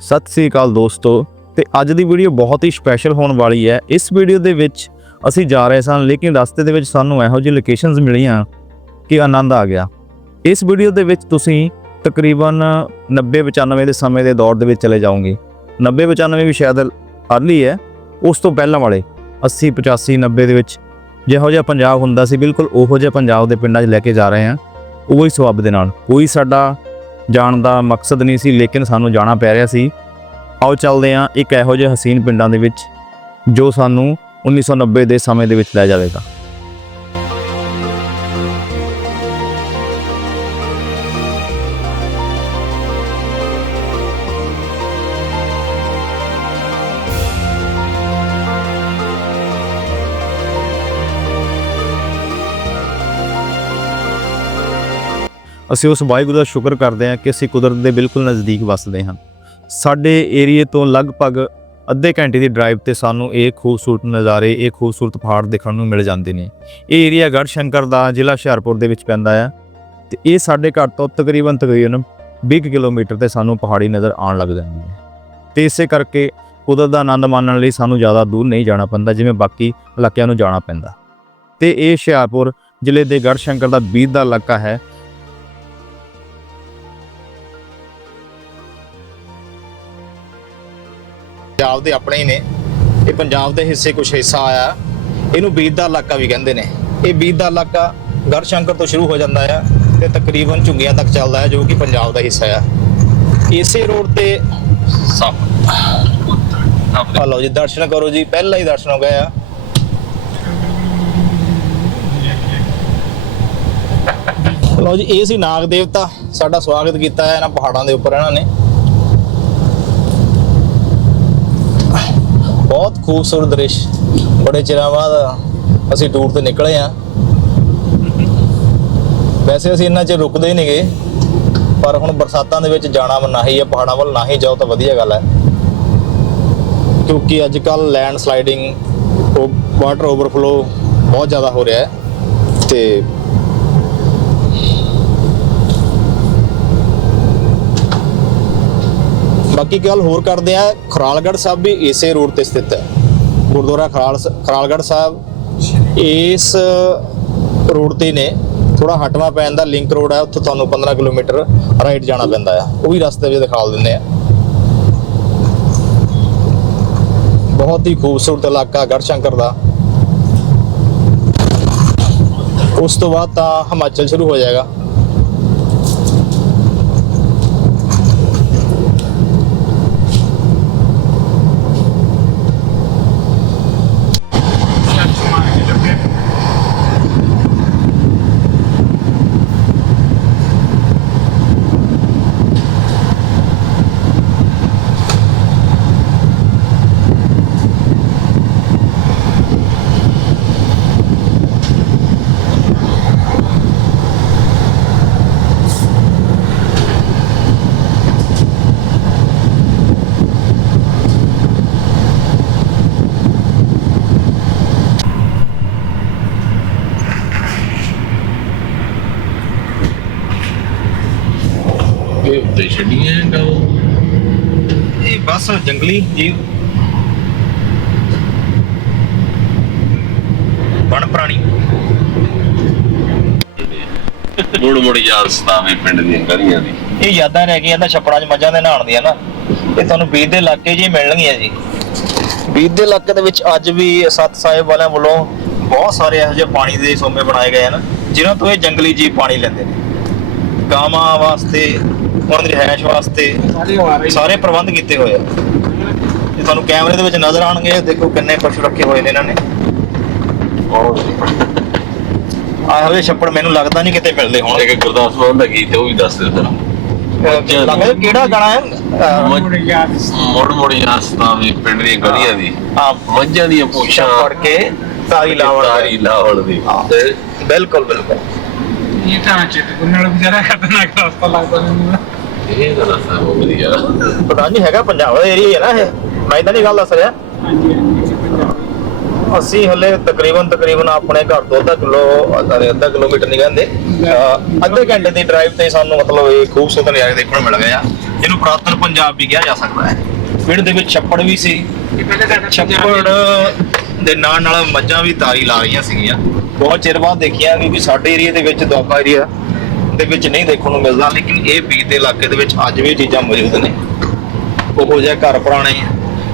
ਸਤਿ ਸ੍ਰੀ ਅਕਾਲ ਦੋਸਤੋ, ਤੇ ਅੱਜ ਦੀ ਵੀਡੀਓ ਬਹੁਤ ਹੀ ਸਪੈਸ਼ਲ ਹੋਣ ਵਾਲੀ ਹੈ। ਇਸ ਵੀਡੀਓ ਦੇ ਵਿੱਚ ਅਸੀਂ ਜਾ ਰਹੇ ਸਨ ਲੇਕਿਨ ਰਸਤੇ ਦੇ ਵਿੱਚ ਸਾਨੂੰ ਇਹੋ ਜਿਹੀ ਲੋਕੇਸ਼ਨਸ ਮਿਲੀਆਂ ਕਿ ਆਨੰਦ ਆ ਗਿਆ। ਇਸ ਵੀਡੀਓ ਦੇ ਵਿੱਚ ਤੁਸੀਂ ਤਕਰੀਬਨ 90 95 ਦੇ ਸਮੇਂ ਦੇ ਦੌਰ ਦੇ ਵਿੱਚ ਚਲੇ ਜਾਓਗੇ। 90 95 ਵੀ ਸ਼ਾਇਦ ਅਰਲੀ ਹੈ, ਉਸ ਤੋਂ ਪਹਿਲਾਂ ਵਾਲੇ 80 85 90 ਦੇ ਵਿੱਚ ਜਿਹੋ ਜਿਹਾ ਪੰਜਾਬ ਹੁੰਦਾ ਸੀ, ਬਿਲਕੁਲ ਉਹੋ ਜਿਹਾ ਪੰਜਾਬ ਦੇ ਪਿੰਡਾਂ 'ਚ ਲੈ ਕੇ ਜਾ ਰਹੇ ਹਾਂ, ਉਹੀ ਸਬੱਬ ਦੇ ਨਾਲ। ਕੋਈ ਸਾਡਾ ਜਾਣ ਦਾ ਮਕਸਦ ਨਹੀਂ ਸੀ, ਲੇਕਿਨ ਸਾਨੂੰ ਜਾਣਾ ਪੈ ਰਿਹਾ ਸੀ। ਆਓ ਚੱਲਦੇ ਹਾਂ ਇੱਕ ਇਹੋ ਜਿਹੇ ਹਸੀਨ ਪਿੰਡਾਂ ਦੇ ਵਿੱਚ ਜੋ ਸਾਨੂੰ 1990 ਦੇ ਸਮੇਂ ਦੇ ਵਿੱਚ ਲੈ ਜਾਵੇਗਾ। ਅਸੀਂ ਉਸ ਵਾਹਿਗੁਰੂ ਦਾ ਸ਼ੁਕਰ ਕਰਦੇ ਹਾਂ ਕਿ ਅਸੀਂ ਕੁਦਰਤ ਦੇ ਬਿਲਕੁਲ ਨਜ਼ਦੀਕ ਵੱਸਦੇ ਹਾਂ। ਸਾਡੇ ਏਰੀਏ ਤੋਂ ਲਗਭਗ ਅੱਧੇ ਘੰਟੇ ਦੀ ਡਰਾਈਵ ਤੇ ਸਾਨੂੰ ਇਹ ਖੂਬਸੂਰਤ ਨਜ਼ਾਰੇ, ਇਹ ਖੂਬਸੂਰਤ ਪਹਾੜ ਦੇਖਣ ਨੂੰ ਮਿਲ ਜਾਂਦੇ ਨੇ। ਇਹ ਏਰੀਆ ਗੜ੍ਹ ਸ਼ੰਕਰ ਦਾ ਜ਼ਿਲ੍ਹਾ ਹੁਸ਼ਿਆਰਪੁਰ ਦੇ ਵਿੱਚ ਪੈਂਦਾ ਹੈ ਤੇ ਇਹ ਸਾਡੇ ਘਰ ਤੋਂ ਤਕਰੀਬਨ ਤਕਰੀਬਨ 20 ਕਿਲੋਮੀਟਰ ਤੇ ਸਾਨੂੰ ਪਹਾੜੀ ਨਜ਼ਰ ਆਉਣ ਲੱਗ ਜਾਂਦੀ ਹੈ। ਤੇ ਇਸੇ ਕਰਕੇ ਕੁਦਰਤ ਦਾ ਆਨੰਦ ਮਾਣਨ ਲਈ ਸਾਨੂੰ ਜ਼ਿਆਦਾ ਦੂਰ ਨਹੀਂ ਜਾਣਾ ਪੈਂਦਾ, ਜਿਵੇਂ ਬਾਕੀ ਇਲਾਕਿਆਂ ਨੂੰ ਜਾਣਾ ਪੈਂਦਾ। ਤੇ ਇਹ ਹੁਸ਼ਿਆਰਪੁਰ ਜ਼ਿਲ੍ਹੇ ਦੇ ਗੜ੍ਹ ਸ਼ੰਕਰ ਦਾ ਬੀਦ ਦਾ ਇਲਾਕਾ ਹੈ। ਪੰਜਾਬ ਦੇ ਆਪਣੇ ਹੀ ਨੇ। ਇਹ ਪੰਜਾਬ ਦੇ ਹਿੱਸੇ ਕੁਝ ਹਿੱਸਾ ਆਇਆ। ਇਹਨੂੰ ਬੀਦ ਦਾ ਇਲਾਕਾ ਵੀ ਕਹਿੰਦੇ ਨੇ। ਇਹ ਬੀਦ ਦਾ ਇਲਾਕਾ ਗੜਸ਼ੰਕਰ ਤੋਂ ਸ਼ੁਰੂ ਹੋ ਜਾਂਦਾ ਆ ਤੇ ਤਕਰੀਬਨ ਝੁੰਗੀਆਂ ਤੱਕ ਚੱਲਦਾ ਹੈ ਜੋ ਕਿ ਪੰਜਾਬ ਦਾ ਹਿੱਸਾ ਆ। ਇਸੇ ਰੋਡ ਤੇ ਸਭ ਆ ਲਓ ਜੀ, ਦਰਸ਼ਨ ਕਰੋ ਜੀ, ਪਹਿਲਾਂ ਹੀ ਦਰਸ਼ਨ ਹੋ ਗਏ ਆ। ਲਓ ਜੀ, ਇਹ ਸੀ ਨਾਗ ਦੇਵਤਾ ਸਾਡਾ ਸਵਾਗਤ ਕੀਤਾ ਹੈ ਇਹਨਾਂ ਪਹਾੜਾਂ ਦੇ ਉੱਪਰ ਇਹਨਾਂ ਨੇ। ਬਹੁਤ ਖੂਬਸੂਰਤ ਦ੍ਰਿਸ਼। ਬੜੇ ਚਿਰਾਂ ਬਾਅਦ ਅਸੀਂ ਟੂਰ ਤੇ ਨਿਕਲੇ ਆ ਵੈਸੇ ਅਸੀਂ ਇੰਨਾ 'ਚ ਰੁਕਦੇ ਹੀ ਨਹੀਂਗੇ ਪਰ ਹੁਣ ਬਰਸਾਤਾਂ ਦੇ ਵਿੱਚ ਜਾਣਾ ਮਨਾਹੀ ਹੈ ਪਹਾੜਾਂ ਵੱਲ ਨਾ ਹੀ ਜਾਓ ਤਾਂ ਵਧੀਆ ਗੱਲ ਹੈ। ਕਿਉਂਕਿ ਅੱਜ ਕੱਲ ਲੈਂਡ ਸਲਾਈਡਿੰਗ ਵਾਟਰ ਓਵਰਫਲੋ ਬਹੁਤ ਜ਼ਿਆਦਾ ਹੋ ਰਿਹਾ ਹੈ। ਤੇ ਬਾਕੀ ਗੱਲ ਹੋਰ ਕਰਦੇ ਆ, ਖਰਾਲਗੜ੍ਹ ਸਾਹਿਬ ਵੀ ਇਸੇ ਰੋਡ ਤੇ ਸਥਿਤ ਹੈ। ਗੁਰਦੁਆਰਾ ਖਰਾਲ ਖਰਾਲਗੜ੍ਹ ਸਾਹਿਬ ਇਸ ਰੋਡ ਤੇ ਨੇ ਥੋੜਾ ਹਟਵਾ ਪੈਣ ਦਾ ਲਿੰਕ ਰੋਡ ਹੈ ਉੱਥੋਂ ਤੁਹਾਨੂੰ 15 ਕਿਲੋਮੀਟਰ ਰਾਈਟ ਜਾਣਾ ਪੈਂਦਾ ਆ। ਉਹ ਵੀ ਰਸਤੇ ਵਿੱਚ ਦਿਖਾ ਦਿੰਦੇ ਆ। ਬਹੁਤ ਹੀ ਖੂਬਸੂਰਤ ਇਲਾਕਾ ਗੜਸ਼ੰਕਰ ਦਾ। ਉਸ ਤੋਂ ਬਾਅਦ ਤਾਂ ਹਿਮਾਚਲ ਸ਼ੁਰੂ ਹੋ ਜਾਏਗਾ। ਇਹ ਉੱਤੇ ਛੱਡੀਆਂ ਗਾਉ ਇਹ ਬਸ ਜੰਗਲੀ ਜੀਵ। ਵਣ ਪ੍ਰਾਣੀ। ਮੁੜ ਮੁੜ ਯਾਦ ਸਤਾਵੇ ਪਿੰਡ ਦੀਆਂ ਗਲੀਆਂ ਦੀ। ਇਹ ਯਾਦਾਂ ਰਹਿ ਗਈਆਂ ਤਾਂ ਛੱਪੜਾਂ 'ਚ ਮੱਝਾਂ ਦੇ ਨਹਾਉਣ ਦੀਆਂ ਨਾ। ਇਹ ਤੁਹਾਨੂੰ ਬੀਦ ਦੇ ਇਲਾਕੇ 'ਚ ਹੀ ਮਿਲਣਗੀਆਂ ਜੀ। ਬੀਦ ਦੇ ਇਲਾਕੇ ਦੇ ਵਿੱਚ ਅੱਜ ਵੀ ਸਤ ਸਾਹਿਬ ਵਾਲਿਆਂ ਵੱਲੋਂ ਬਹੁਤ ਸਾਰੇ ਇਹੋ ਜਿਹੇ ਪਾਣੀ ਦੇ ਸੋਮੇ ਬਣਾਏ ਗਏ ਹਨ ਜਿਨ੍ਹਾਂ ਤੋਂ ਇਹ ਜੰਗਲੀ ਜੀਵ ਪਾਣੀ ਲੈਂਦੇ ਨੇ। ਗਾਵਾਂ ਵਾਸਤੇ ਉਹਨਾਂ ਦੀ ਰਹਿائش ਵਾਸਤੇ ਸਾਰੇ ਪ੍ਰਬੰਧ ਕੀਤੇ ਹੋਏ ਆ। ਤੁਹਾਨੂੰ ਕੈਮਰੇ ਦੇ ਵਿੱਚ ਨਜ਼ਰ ਆਣਗੇ ਦੇਖੋ ਕਿੰਨੇ ਪਸ਼ੂ ਰੱਖੇ ਹੋਏ ਨੇ ਇਹਨਾਂ ਨੇ। ਆਹ ਹੋਏ ਛੱਪੜ ਮੈਨੂੰ ਲੱਗਦਾ ਨਹੀਂ ਕਿਤੇ ਮਿਲਦੇ ਹੋਣ ਇੱਕ ਗੁਰਦਾਸਪੁਰ ਦਾ ਗੀਤ ਉਹ ਵੀ ਦੱਸ ਦਿਓ ਜਰਾ। ਕਿਹੜਾ ਗਾਣਾ ਹੈ? ਮੋੜ ਮੋੜ ਯਾਸਤਾ ਵੀ ਪਿੰਡ ਦੀ ਗਲੀਆਂ ਦੀ। ਆ ਮੱਝਾਂ ਦੀਆਂ ਪੂਛਾਂ। ਫੜ ਕੇ ਲਾਵਣ ਤਾਰੀ ਲਾਵਣ ਦੀ। ਬਿਲਕੁਲ ਬਿਲਕੁਲ। ਇਹ ਤਾਂ ਚਿੱਤ ਗੁੰਨਲ ਇਹ ਤਾਂ ਦੱਸ ਉਹ ਵਧੀਆ। ਪਤਾ ਨਹੀਂ ਹੈਗਾ, ਪੰਜਾਬ ਦਾ ਏਰੀਆ ਹੈ ਨਾ ਇਹ। ਮੈਂ ਤਾਂ ਨਹੀਂ ਗੱਲ ਦੱਸ ਰਿਹਾ। ਹਾਂਜੀ ਹਾਂਜੀ ਅਸੀਂ ਹਲੇ ਤਕਰੀਬਨ ਤਕਰੀਬਨ ਆਪਣੇ ਘਰ ਤੋਂ ਅੱਧਾ ਕਿਲੋ, ਅੱਧਾ ਕਿਲੋਮੀਟਰ ਨਹੀਂ ਕਹਿੰਦੇ। ਅੱਧੇ ਘੰਟੇ ਦੀ ਡਰਾਈਵ ਤੇ ਸਾਨੂੰ ਮਤਲਬ ਇਹ ਖੂਬਸੂਰਤ ਨਜ਼ਾਰੇ ਦੇਖਣ ਮਿਲ ਗਏ ਆ ਇਹਨੂੰ ਪੁਰਾਤਨ ਪੰਜਾਬ ਵੀ ਕਿਹਾ ਜਾ ਸਕਦਾ ਹੈ। ਪਿੰਡ ਦੇ ਵਿੱਚ ਛੱਪੜ ਵੀ ਸੀ। ਛੱਪੜ ਦੇ ਨਾਲ ਨਾਲ ਮੱਝਾਂ ਵੀ ਤਾਰੀ ਲਾ ਰਹੀਆਂ ਸੀਗੀਆਂ। ਬਹੁਤ ਚਿਰ ਬਾਅਦ ਦੇਖਿਆ, ਕਿਉਂਕਿ ਸਾਡੇ ਏਰੀਆ ਦੇ ਵਿੱਚ ਦੁਆਬਾ ਏਰੀਆ ਦੇ ਵਿੱਚ ਨਹੀਂ ਦੇਖਣ ਨੂੰ ਮਿਲਦਾ, ਲੇਕਿਨ ਇਹ ਬੀਜ ਦੇ ਇਲਾਕੇ ਦੇ ਵਿੱਚ ਅੱਜ ਵੀ ਚੀਜ਼ਾਂ ਮੌਜੂਦ ਨੇ। ਉਹੋ ਜਿਹੇ ਘਰ ਪੁਰਾਣੇ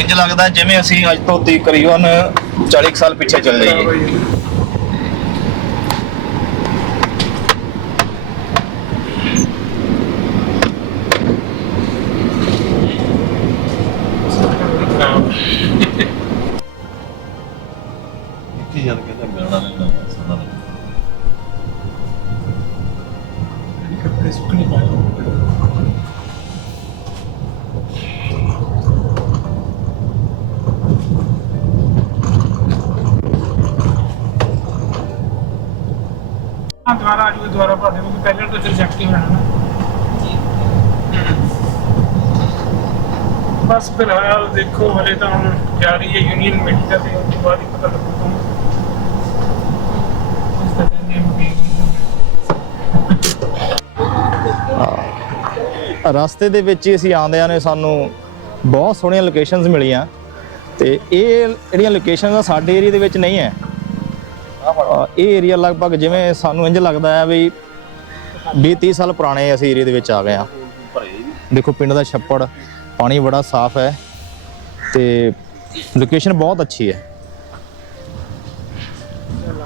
ਇੰਜ ਲੱਗਦਾ ਜਿਵੇਂ ਅਸੀਂ ਅੱਜ ਤੋਂ ਤਕਰੀਬਨ 40 ਕੁ ਸਾਲ ਪਿੱਛੇ ਚੱਲ ਜਾਈਏ ਕੱਪੜੇ ਸੁੱਕਣੇ ਪਾਏ ਹਾਂ ਦੁਬਾਰਾ ਆ ਜਾਊਗਾ ਦੁਬਾਰਾ ਭਰ ਦੇਵਾਂਗੇ ਪਹਿਲਾਂ ਤਾਂ ਰਿਜੈਕਟ ਹੀ ਹੋਣਾ ਨਾ ਬਸ ਫਿਲਹਾਲ ਦੇਖੋ ਹਲੇ ਤਾਂ ਹੁਣ ਜਾਰੀ ਹੈ ਯੂਨੀਅਨ ਮਿੰਟ ਦਾ ਤੇ ਉਸ ਰਸਤੇ ਦੇ ਵਿੱਚ ਹੀ ਅਸੀਂ ਆਉਂਦਿਆਂ ਨੇ ਸਾਨੂੰ ਬਹੁਤ ਸੋਹਣੀਆਂ ਲੋਕੇਸ਼ਨਸ ਮਿਲੀਆਂ। ਤੇ ਇਹ ਜਿਹੜੀਆਂ ਲੋਕੇਸ਼ਨਸ ਆ, ਸਾਡੇ ਏਰੀਆ ਦੇ ਵਿੱਚ ਨਹੀਂ ਹੈ। ਇਹ ਏਰੀਆ ਲਗਭਗ ਜਿਵੇਂ ਸਾਨੂੰ ਇੰਜ ਲੱਗਦਾ ਹੈ ਵੀ 20 30 ਸਾਲ ਪੁਰਾਣੇ ਅਸੀਂ ਏਰੀਆ ਦੇ ਵਿੱਚ ਆ ਗਏ ਆ ਦੇਖੋ, ਪਿੰਡ ਦਾ ਛੱਪੜ, ਪਾਣੀ ਬੜਾ ਸਾਫ਼ ਹੈ ਤੇ ਲੋਕੇਸ਼ਨ ਬਹੁਤ ਅੱਛੀ ਹੈ।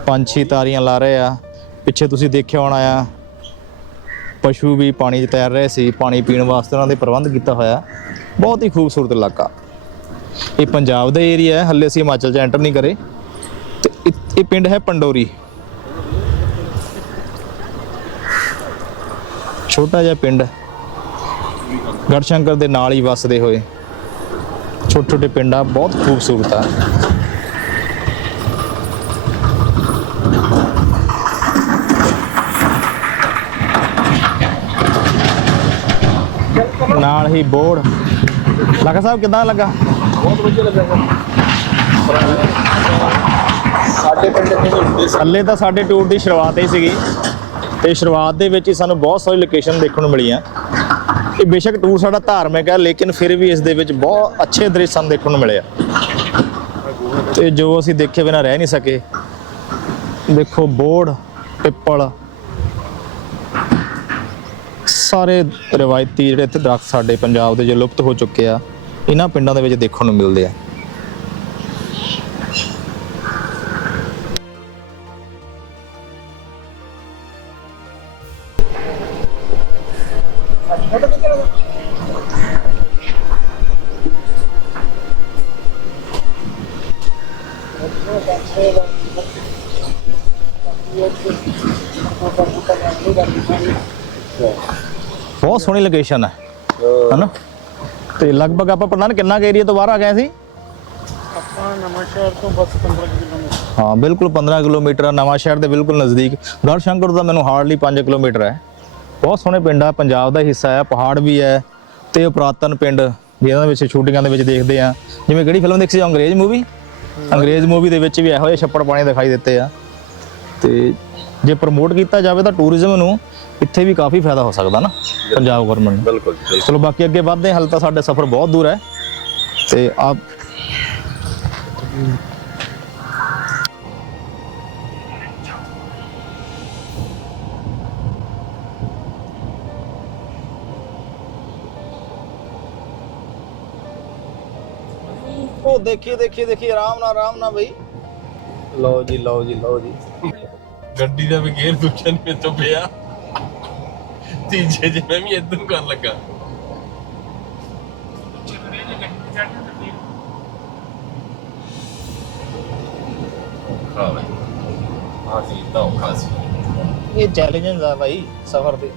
ਪੰਛੀ ਤਾਰੀਆਂ ਲਾ ਰਹੇ ਆ। ਪਿੱਛੇ ਤੁਸੀਂ ਦੇਖਿਆ ਹੋਣਾ ਆ ਪਸ਼ੂ ਵੀ ਪਾਣੀ 'ਚ ਤੈਰ ਰਹੇ ਸੀ, ਪਾਣੀ ਪੀਣ ਵਾਸਤੇ ਉਹਨਾਂ ਦੇ ਪ੍ਰਬੰਧ ਕੀਤਾ ਹੋਇਆ। ਬਹੁਤ ਹੀ ਖੂਬਸੂਰਤ ਇਲਾਕਾ। ਇਹ ਪੰਜਾਬ ਦਾ ਏਰੀਆ ਹੈ, ਹੱਲੇ ਅਸੀਂ ਹਿਮਾਚਲ 'ਚ ਐਂਟਰ ਨਹੀਂ ਕਰੇ। ਤੇ ਇਹ- ਪਿੰਡ ਹੈ ਪੰਡੋਰੀ। ਛੋਟਾ ਜਿਹਾ ਪਿੰਡ ਗੜਸ਼ੰਕਰ ਦੇ ਨਾਲ ਹੀ ਵੱਸਦੇ ਹੋਏ। ਛੋਟੇ ਛੋਟੇ ਪਿੰਡ ਆ ਬਹੁਤ ਖੂਬਸੂਰਤ ਆ। ਨਾਲ ਹੀ ਬੋਰਡ। ਲੱਗਾ ਸਾਹਿਬ ਕਿਦਾਂ ਲੱਗਾ? ਸਾਡੇ ਪਿੰਡ ਦੇ ਵਿੱਚ ਥੱਲੇ ਤਾਂ ਸਾਡੇ ਟੂਰ ਦੀ ਸ਼ੁਰੂਆਤ ਹੀ ਸੀਗੀ। ਤੇ ਸ਼ੁਰੂਆਤ ਦੇ ਵਿੱਚ ਹੀ ਸਾਨੂੰ ਬਹੁਤ ਸਾਰੀ ਲੋਕੇਸ਼ਨ ਦੇਖਣ ਨੂੰ ਮਿਲੀਆਂ। ਇਹ ਬੇਸ਼ੱਕ ਟੂਰ ਸਾਡਾ ਧਾਰਮਿਕ ਹੈ ਲੇਕਿਨ ਫਿਰ ਵੀ ਇਸ ਦੇ ਵਿੱਚ ਬਹੁਤ ਅੱਛੇ ਦ੍ਰਿਸ਼ ਸਾਨੂੰ ਦੇਖਣ ਨੂੰ ਮਿਲੇ ਆ। ਤੇ ਜੋ ਅਸੀਂ ਦੇਖੇ ਬਿਨਾਂ ਰਹਿ ਨਹੀਂ ਸਕੇ। ਦੇਖੋ ਬੋਰਡ ਪਿੱਪਲ ਸਾਰੇ ਰਵਾਇਤੀ ਜਿਹੜੇ ਇੱਥੇ ਦਰਖਤ ਸਾਡੇ ਪੰਜਾਬ ਦੇ ਜੋ ਲੁਪਤ ਹੋ ਚੁੱਕੇ ਆ, ਇਹਨਾਂ ਪਿੰਡਾਂ ਦੇ ਵਿੱਚ ਦੇਖਣ ਨੂੰ ਮਿਲਦੇ ਆ। ਬਹੁਤ ਸੋਹਣੀ ਲੋਕੇਸ਼ਨ ਹੈ। ਹਨਾ? ਤੇ ਲਗਭਗ ਆਪਾਂ ਪਤਾ ਨਹੀਂ ਕਿੰਨਾ ਏਰੀਆ ਤੋਂ ਬਾਹਰ ਆ ਗਏ ਸੀ? ਆਪਾਂ ਨਵਾਂ ਸ਼ਹਿਰ ਤੋਂ ਬਸ 15 ਕਿਲੋਮੀਟਰ। ਹਾਂ ਬਿਲਕੁਲ 15 ਕਿਲੋਮੀਟਰ ਨਵਾਂ ਸ਼ਹਿਰ ਦੇ ਬਿਲਕੁਲ ਨਜ਼ਦੀਕ। ਗੜਸ਼ੰਕਰ ਦਾ ਮੈਨੂੰ ਹਾਰਡਲੀ 5 ਕਿਲੋਮੀਟਰ ਹੈ। ਬਹੁਤ ਸੋਹਣੇ ਪਿੰਡ ਆ ਪੰਜਾਬ ਦਾ ਹਿੱਸਾ ਹੈ ਪਹਾੜ ਵੀ ਹੈ ਤੇ ਉਹ ਪੁਰਾਤਨ ਪਿੰਡ ਜਿਹਨਾਂ ਦੇ ਵਿੱਚ ਸ਼ੂਟਿੰਗਾਂ ਦੇ ਵਿੱਚ ਦੇਖਦੇ ਆ। ਜਿਵੇਂ ਕਿਹੜੀ ਫਿਲਮ ਦੇਖੀ ਸੀ? ਅੰਗਰੇਜ਼ ਮੂਵੀ ਅੰਗਰੇਜ਼ ਮੂਵੀ ਦੇ ਵਿੱਚ ਵੀ ਇਹੋ ਜਿਹੇ ਛੱਪੜ ਪਾਣੀ ਦਿਖਾਈ ਦਿੱਤੇ ਆ। ਤੇ ਜੇ ਪ੍ਰਮੋਟ ਕੀਤਾ ਜਾਵੇ ਤਾਂ ਟੂਰਿਜ਼ਮ ਨੂੰ ਇੱਥੇ ਵੀ ਕਾਫੀ ਫਾਇਦਾ ਹੋ ਸਕਦਾ ਨਾ ਪੰਜਾਬ ਗਵਰਨਮੈਂਟ ਨੂੰ। ਬਿਲਕੁਲ ਚਲੋ ਬਾਕੀ ਅੱਗੇ ਵਧਦੇ ਹਾਂ ਹਾਲੇ ਤਾਂ ਸਾਡੇ ਸਫ਼ਰ ਬਹੁਤ ਦੂਰ ਹੈ। ਤੇ ਆਪ ਉਹ ਦੇਖੀ ਦੇਖੀ ਦੇਖੀ ਆਰਾਮ ਨਾਲ ਆਰਾਮ ਨਾਲ ਬਈ। ਲਓ ਜੀ ਲਓ ਜੀ ਲਓ ਜੀ। ਗੱਡੀ ਦਾ ਵੀ ਗੇਅਰ ਦੂਜਾ ਤੋਂ ਪਿਆ। ਤੀਜੇ ਜੇ ਮੈਂ ਵੀ ਇਦਾਂ ਕਰਨ ਲੱਗਾ। ਤਾਂ ਇਹ ਚੈਲੰਜਸ ਆ ਭਾਈ ਸਫ਼ਰ ਦੇ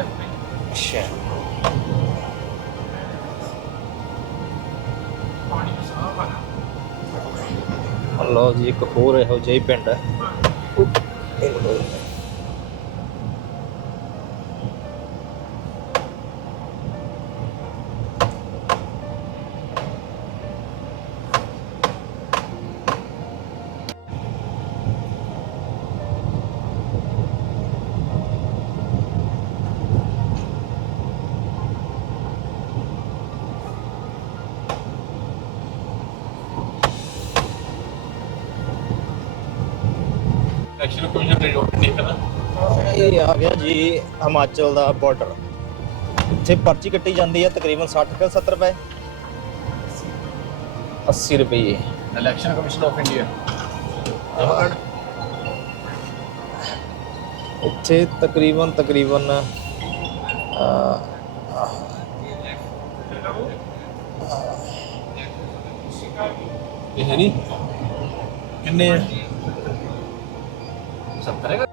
ਅੱਛਾ ਲਓ ਜੀ ਇੱਕ ਹੋਰ ਇਹੋ ਜਿਹਾ ਹੀ। ਪਿੰਡ ਹੈ ਇਲੈਕਸ਼ਨ ਕਮਿਸ਼ਨ ਇਹ ਆ ਗਿਆ ਜੀ ਹਿਮਾਚਲ ਦਾ ਬਾਰਡਰ ਇੱਥੇ ਪਰਚੀ ਕੱਟੀ ਜਾਂਦੀ ਹੈ ਤਕਰੀਬਨ 60 ਕਿ 70 ਰੁਪਏ। 80 ਰੁਪਏ। ਇਲੈਕਸ਼ਨ ਕਮਿਸ਼ਨ ਆਫ ਇੰਡੀਆ ਇੱਥੇ ਤਕਰੀਬਨ ਤਕਰੀਬਨ ਇਹ ਹੈ ਨਹੀਂ ਕਿੰਨੇ 70 ਹੈ